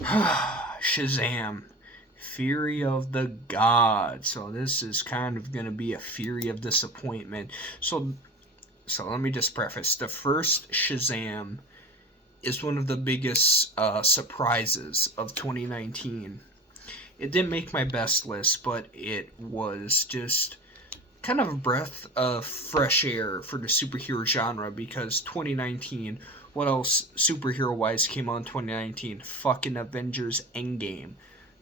Shazam. Fury of the Gods. So this is kind of going to be a fury of disappointment. So let me just preface. The first Shazam is one of the biggest surprises of 2019. It didn't make my best list, but it was just kind of a breath of fresh air for the superhero genre because 2019, what else superhero wise came out in 2019? Fucking Avengers Endgame.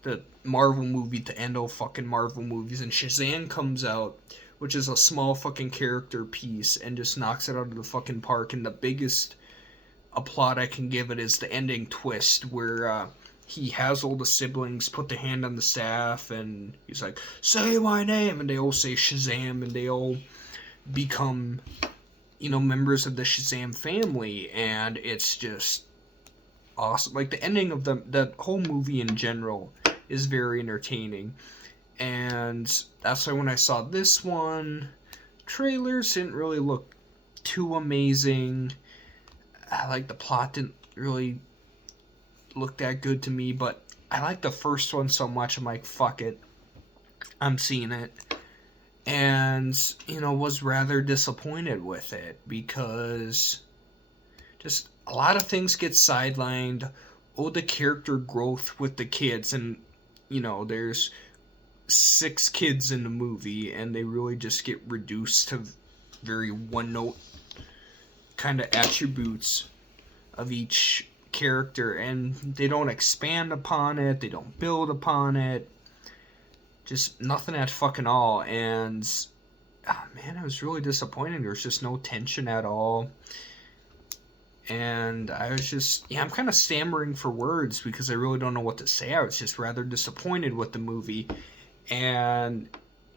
The Marvel movie to end all fucking Marvel movies, and Shazam comes out, which is a small fucking character piece, and just knocks it out of the fucking park. And the biggest plot I can give it is the ending twist where he has all the siblings put the hand on the staff, and he's like, "Say my name," and they all say Shazam, and they all become, members of the Shazam family, and it's just awesome. Like the ending of the whole movie in general is very entertaining, and that's why when I saw this one, trailers didn't really look too amazing. Like the plot didn't really look that good to me, but I like the first one so much. I'm like, fuck it, I'm seeing it, and was rather disappointed with it because just a lot of things get sidelined. Oh, the character growth with the kids, and there's 6 kids in the movie, and they really just get reduced to very one note kind of attributes of each character, and they don't expand upon it, they don't build upon it, just nothing at fucking all. And oh man, it was really disappointing. There's just no tension at all, and I was just, I'm kind of stammering for words because I really don't know what to say. I was just rather disappointed with the movie. And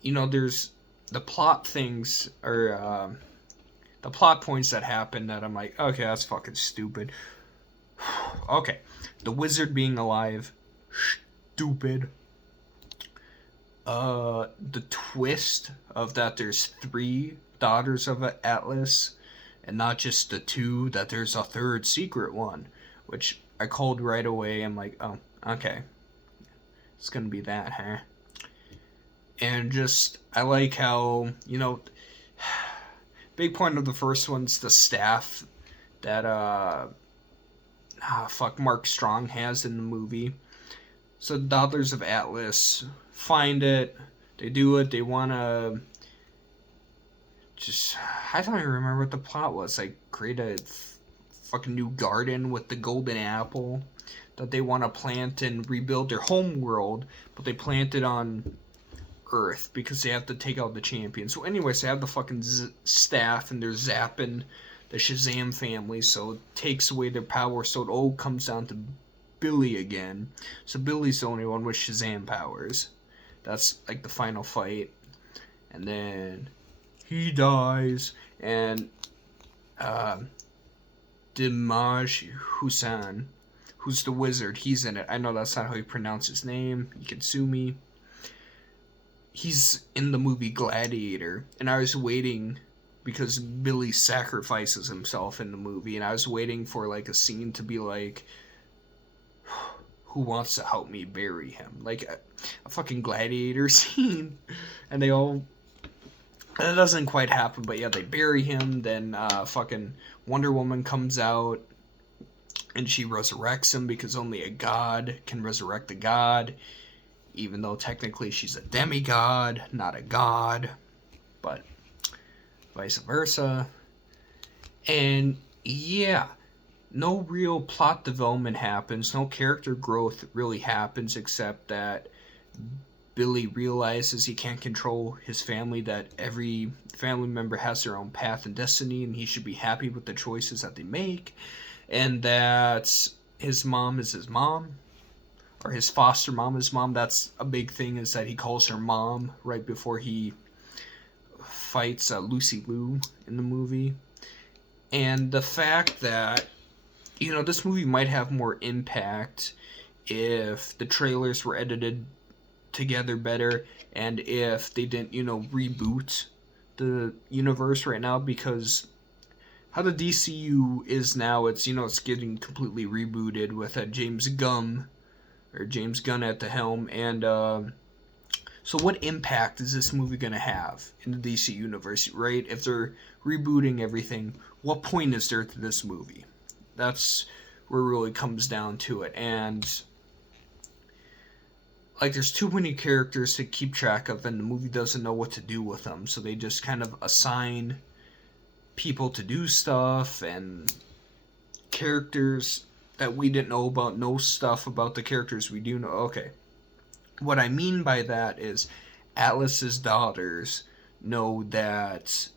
there's the plot things, or the plot points that happen that I'm like, okay, that's fucking stupid. Okay, the wizard being alive, stupid. The twist of that there's 3 daughters of Atlas, and not just the 2, that there's a third secret one, which I called right away. I'm like, oh, okay, it's gonna be that, huh? And just, I like how, big point of the first one's the staff that Mark Strong has in the movie. So the Daughters of Atlas find it, they do it, they wanna just, I don't even remember what the plot was. Like create a fucking new garden with the golden apple that they want to plant and rebuild their home world, but they plant it on Earth because they have to take out the champion. So anyways, they have the fucking staff, and they're zapping the Shazam family, so it takes away their power, so it all comes down to Billy again. So Billy's the only one with Shazam powers. That's like the final fight. And then he dies, and Dimaj Hussain, who's the wizard, he's in it. I know that's not how you pronounce his name. You can sue me. He's in the movie Gladiator, and I was waiting because Billy sacrifices himself in the movie, and I was waiting for like a scene to be like, who wants to help me bury him? Like a fucking Gladiator scene. And they all, that doesn't quite happen, but yeah, they bury him. Then fucking Wonder Woman comes out, and she resurrects him because only a god can resurrect a god, even though technically she's a demigod, not a god, but vice versa. And yeah, no real plot development happens, no character growth really happens, except that Billy realizes he can't control his family, that every family member has their own path and destiny, and he should be happy with the choices that they make, and that his mom is his mom, or his foster mom is mom. That's a big thing, is that he calls her mom right before he fights Lucy Liu in the movie. And the fact that, this movie might have more impact if the trailers were edited together better, and if they didn't, reboot the universe right now, because how the DCU is now, it's, it's getting completely rebooted with James Gunn or James Gunn at the helm, and so what impact is this movie gonna have in the DC universe, right? If they're rebooting everything, what point is there to this movie? That's where it really comes down to it, and like there's too many characters to keep track of, and the movie doesn't know what to do with them, so they just kind of assign people to do stuff, and characters that we didn't know stuff about the characters we do know. Okay, what I mean by that is Atlas's daughters know that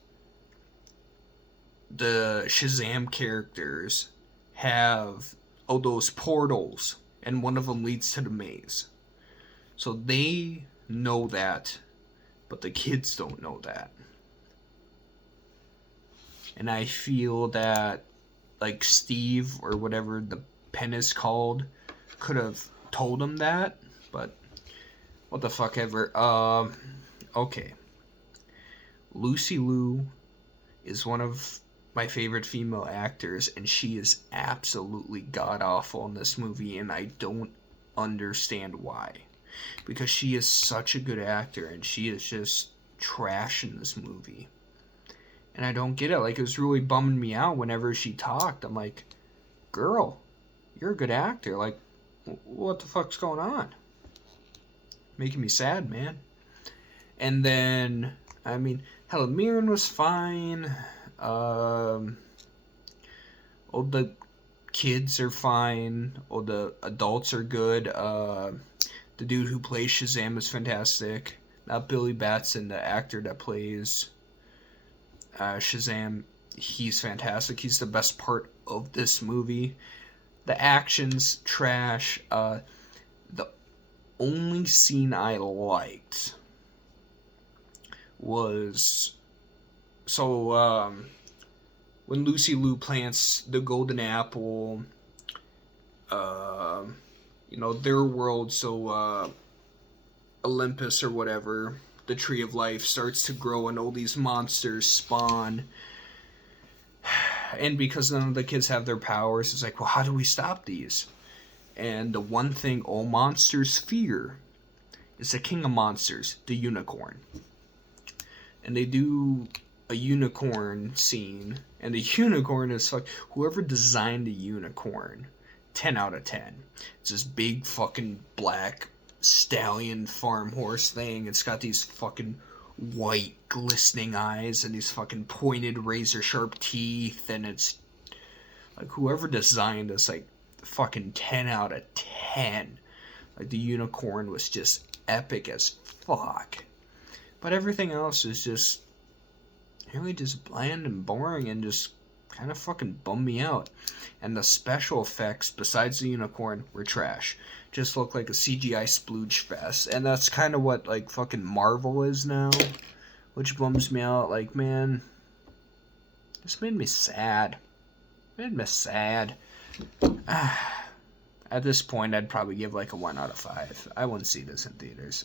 the Shazam characters have those portals, and one of them leads to the maze. So they know that, but the kids don't know that. And I feel that, like, Steve, or whatever the pen is called, could have told him that, but what the fuck ever. Okay. Lucy Liu is one of my favorite female actors, and she is absolutely god awful in this movie, and I don't understand why. Because she is such a good actor, and she is just trash in this movie. And I don't get it. Like, it was really bumming me out whenever she talked. I'm like, girl, you're a good actor. Like, what the fuck's going on? Making me sad, man. And then, I mean, Helen Mirren was fine. All the kids are fine. All the adults are good. The dude who plays Shazam is fantastic. Not Billy Batson, the actor that plays Shazam. He's fantastic. He's the best part of this movie. The action's trash. The only scene I liked was when Lucy Liu plants the golden apple, their world, so Olympus or whatever, the tree of life starts to grow and all these monsters spawn. And because none of the kids have their powers, it's like, well, how do we stop these? And the one thing all monsters fear is the king of monsters, the unicorn. And they do a unicorn scene, and the unicorn is like, whoever designed the unicorn, 10 out of 10. It's this big fucking black stallion farm horse thing. It's got these fucking white glistening eyes and these fucking pointed razor sharp teeth, and it's like, whoever designed this, like, fucking 10 out of 10. Like, the unicorn was just epic as fuck. But everything else is just really just bland and boring and just kind of fucking bummed me out. And the special effects, besides the unicorn, were trash. Just looked like a CGI splooge fest. And that's kind of what, like, fucking Marvel is now. Which bums me out. Like, man, this made me sad. Made me sad. At this point, I'd probably give like a 1 out of 5. I wouldn't see this in theaters.